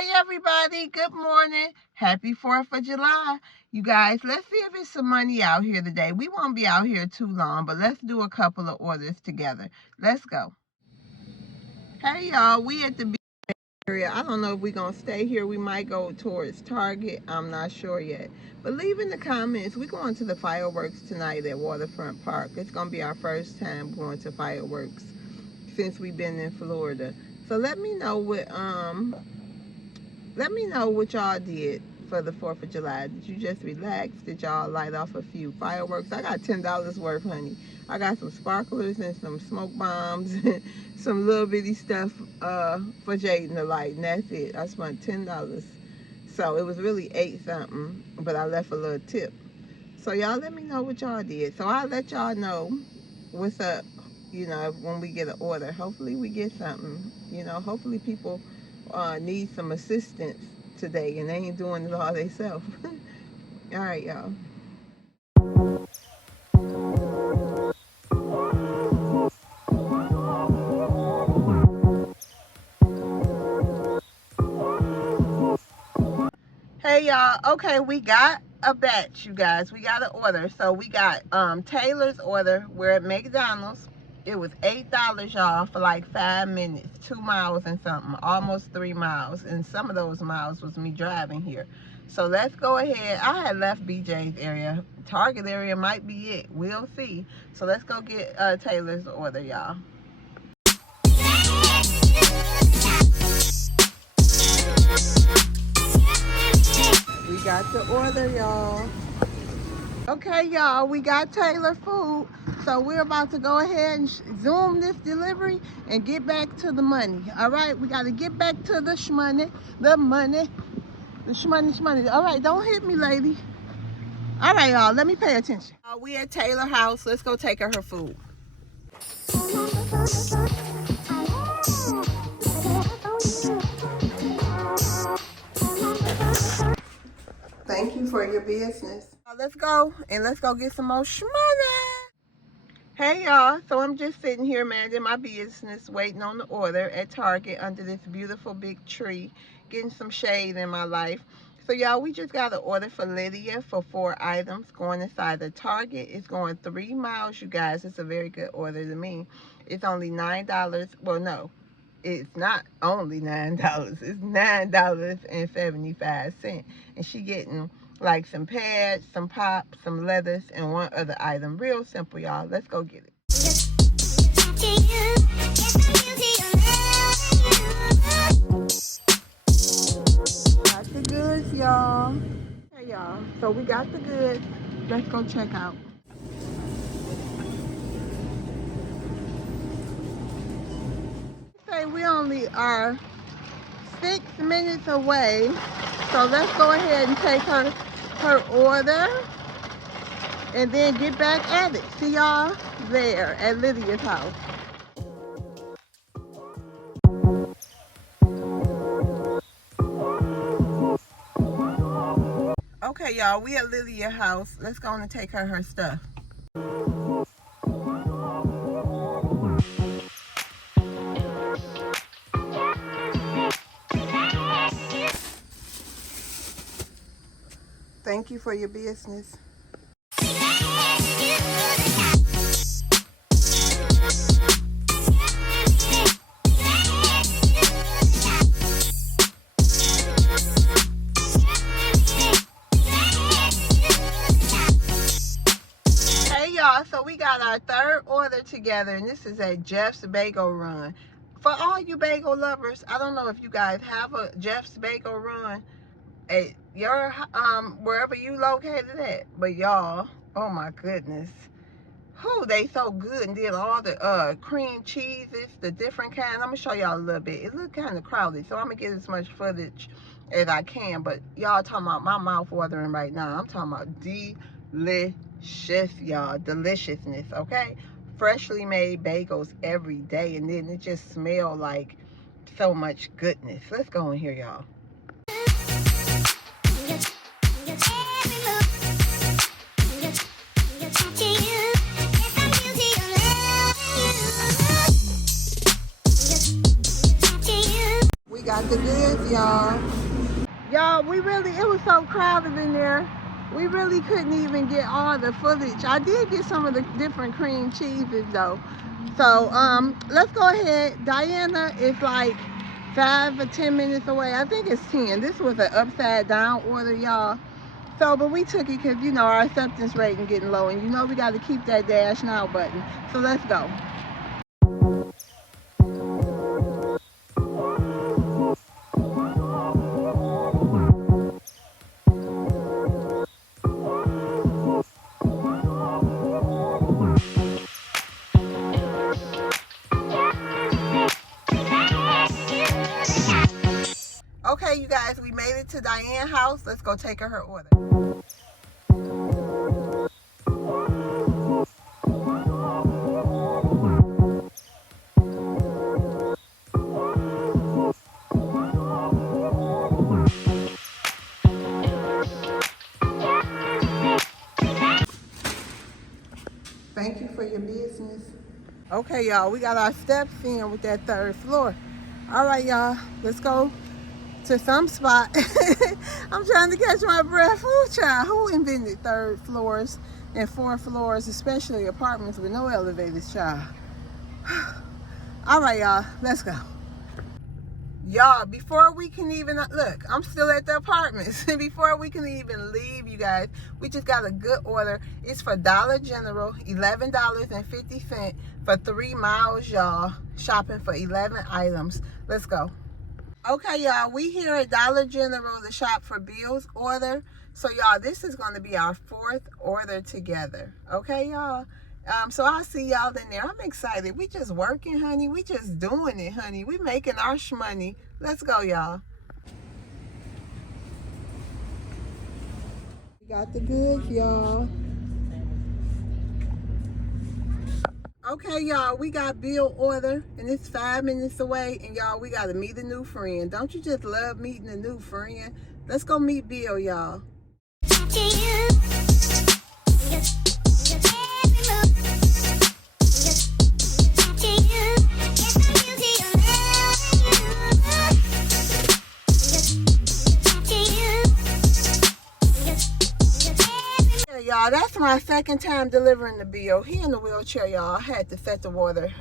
Hey everybody, good morning. Happy 4th of July. You guys, let's see if it's some money out here today. We won't be out here too long, but let's do a couple of orders together. Let's go. Hey y'all, we at the beach area. I don't know if we're going to stay here. We might go towards Target. I'm not sure yet. But leave in the comments. We're going to the fireworks tonight at Waterfront Park. It's going to be our first time going to fireworks since we've been in Florida. So let me know what y'all did for the 4th of July. Did you just relax? Did y'all light off a few fireworks? I got $10 worth, honey. I got some sparklers and some smoke bombs and some little bitty stuff for Jaden to light, and that's it. I spent $10. So it was really 8 something, but I left a little tip. So y'all let me know what y'all did. So I'll let y'all know what's up, you know, when we get an order. Hopefully we get something. You know, hopefully people need some assistance today and they ain't doing it all themselves. All right, y'all. Hey y'all, okay, we got a batch, you guys. We got an order. So we got Taylor's order. We're at McDonald's. It was $8, y'all, for like 5 minutes, 2 miles and something, almost 3 miles. And some of those miles was me driving here. So let's go ahead. I had left BJ's area. Target area might be it. We'll see. So let's go get Taylor's order, y'all. We got the order, y'all. Okay, y'all, we got Taylor food. So we're about to go ahead and zoom this delivery and get back to the money. All right, we got to get back to the shmoney, the money, the shmoney. All right, don't hit me, lady. All right, y'all, let me pay attention. We at Taylor house. Let's go take her food. Thank you for your business. Let's go and let's go get some more shmoney. Hey y'all, so I'm just sitting here minding my business, waiting on the order at Target under this beautiful big tree, getting some shade in my life. So y'all, we just got an order for Lydia for 4 items going inside the Target. It's going 3 miles, you guys. It's a very good order to me. It's only $9. Well, no, it's not only $9. It's $9.75. And she getting like some pads, some pop, some leathers, and 1 other item. Real simple, y'all. Let's go get it. Got the goods, y'all. Hey, y'all. So we got the goods. Let's go check out. Say we only are 6 minutes away. So let's go ahead and take her order and then get back at it. See y'all there at Lydia's house. Okay, y'all, we at Lydia's house. Let's go and take her stuff. Thank you for your business. Hey y'all, so we got our 3rd order together, and this is at Jeff's Bagel Run. For all you bagel lovers, I don't know if you guys have a Jeff's Bagel Run at your wherever you located at, but y'all, oh my goodness, who they so good and did all the cream cheeses, the different kind. I'm gonna show y'all a little bit. It look kind of crowded, so I'm gonna get as much footage as I can, but y'all talking about my mouth watering right now. I'm talking about delicious, y'all, deliciousness. Okay, freshly made bagels every day, and then it just smell like so much goodness. Let's go in here, y'all. We got the goods, y'all. Y'all, it was so crowded in there. We really couldn't even get all the footage. I did get some of the different cream cheeses though. So let's go ahead. Diana is like 5 or 10 minutes away. I think it's 10. This was an upside down order, y'all. So, but we took it because, you know, our acceptance rating getting low. And, you know, we got to keep that dash now button. So, let's go. Okay, you guys, we made it to Diane's house. Let's go take her order. Thank you for your business. Okay, y'all, we got our steps in with that 3rd floor. All right, y'all, let's go to some spot. I'm trying to catch my breath. Ooh, child, who invented 3rd floors and 4th floors, especially apartments with no elevators, child? All right, y'all, let's go. Y'all, before we can even, look, I'm still at the apartments. Before we can even leave, you guys, we just got a good order. It's for Dollar General, $11.50 for 3 miles, y'all. Shopping for 11 items. Let's go. Okay, y'all, we here at Dollar General to shop for Bill's order. So, y'all, this is going to be our 4th order together. Okay, y'all? So I'll see y'all in there. I'm excited. We just working, honey. We just doing it, honey. We making our shmoney. Let's go, y'all. We got the goods, y'all. Okay, y'all, we got Bill order, and it's 5 minutes away, and y'all, we got to meet a new friend. Don't you just love meeting a new friend? Let's go meet Bill, y'all. Y'all, that's my 2nd time delivering the Bill. He in the wheelchair, y'all. I had to set the water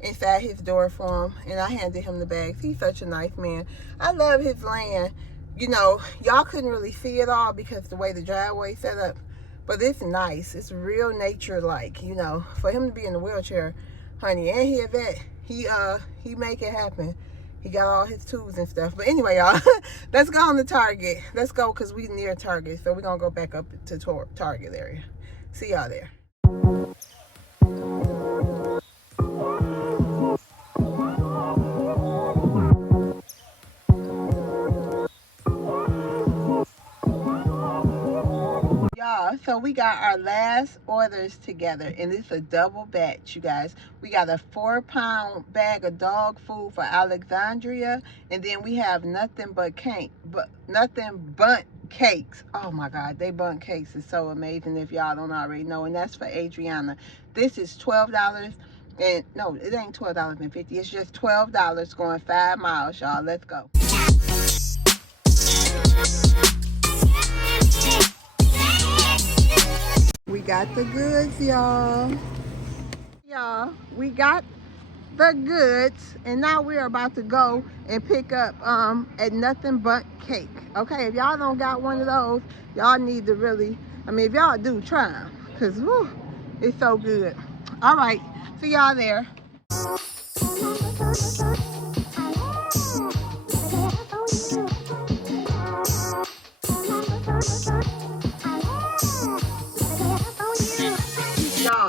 inside his door for him, and I handed him the bags. He's such a nice man. I love his land. You know, y'all couldn't really see it all because the way the driveway set up, but it's nice. It's real nature-like, you know. For him to be in the wheelchair, honey, and he a vet, he make it happen. He got all his tools and stuff. But anyway, y'all, let's go on to Target. Let's go because we near Target. So we're going to go back up to Target area. See y'all there. Y'all, so we got our last orders together, and it's a double batch, you guys. We got a 4-pound bag of dog food for Alexandria, and then we have nothing but cakes. Oh my God, they bundt cakes is so amazing if y'all don't already know, and that's for Adriana. This is $12, and no, it ain't $12.50. It's just $12 going 5 miles, y'all. Let's go. We got the goods, y'all. Y'all, we got the goods, and now we're about to go and pick up at Nothing But Cake. Okay, if y'all don't got one of those, y'all need to really, if y'all do, try them, because it's so good. All right, see y'all there.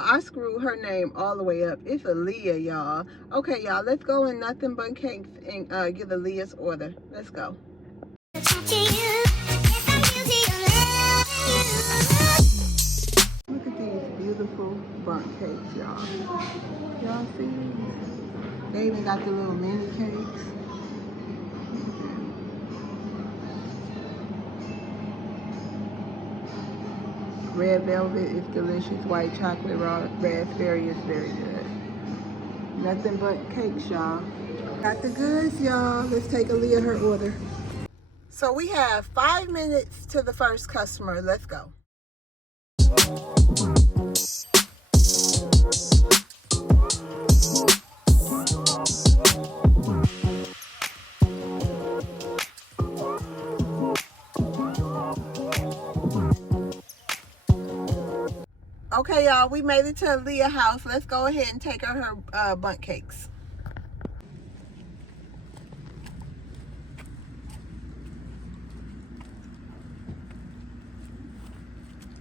I screwed her name all the way up. It's Aaliyah, y'all. Okay, y'all, let's go in Nothing But Cakes and get Aaliyah's order. Let's go. Look at these beautiful bundt cakes, y'all. Y'all see these? They even got the little mini cakes. Red velvet is delicious. White chocolate raspberry is very good. Nothing but cakes, y'all. Got the goods, y'all. Let's take Aaliyah her order. So we have 5 minutes to the first customer. Let's go. Okay, y'all, we made it to Aaliyah's house. Let's go ahead and take her bundt cakes.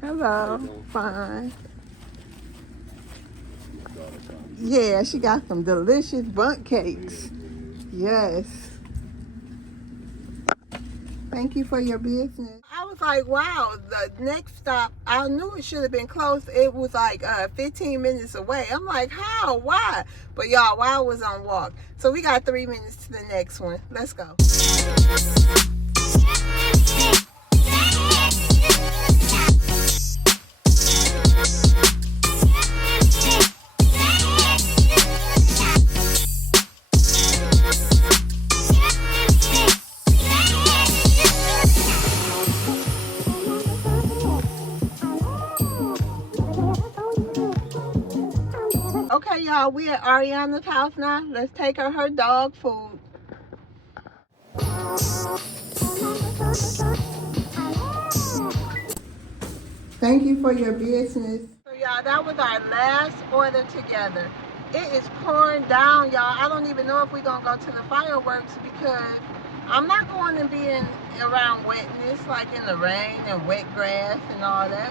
Hello. Fine. Yeah, she got some delicious bundt cakes. Yes. Thank you for your business. I was like, wow, the next stop, I knew it should have been close. It was like 15 minutes away. I'm like, how? Why? But y'all, while I was on walk. So we got 3 minutes to the next one. Let's go. Okay, y'all, we at Ariana's house now. Let's take her dog food. Thank you for your business. So y'all, that was our last order together. It is pouring down, y'all. I don't even know if we're gonna go to the fireworks because I'm not going to be around wetness, like in the rain and wet grass and all that.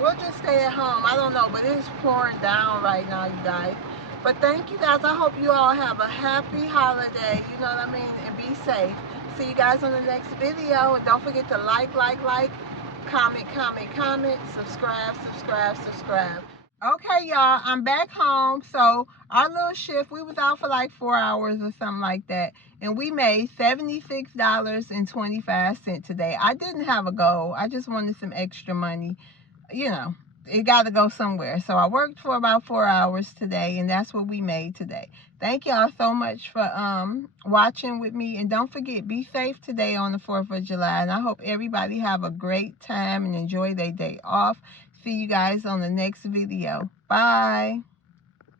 We'll just stay at home. I don't know, but it is pouring down right now, you guys. But thank you guys. I hope you all have a happy holiday, you know what I mean, and be safe. See you guys on the next video. And don't forget to like, comment, subscribe. Okay, y'all, I'm back home. So our little shift, we was out for like 4 hours or something like that, and we made $76.25 today. I didn't have a goal. I just wanted some extra money. You know, it got to go somewhere. So I worked for about 4 hours today, and that's what we made today. Thank y'all so much for watching with me, and don't forget, be safe today on the 4th of July, and I hope everybody have a great time and enjoy their day off. See you guys on the next video. Bye.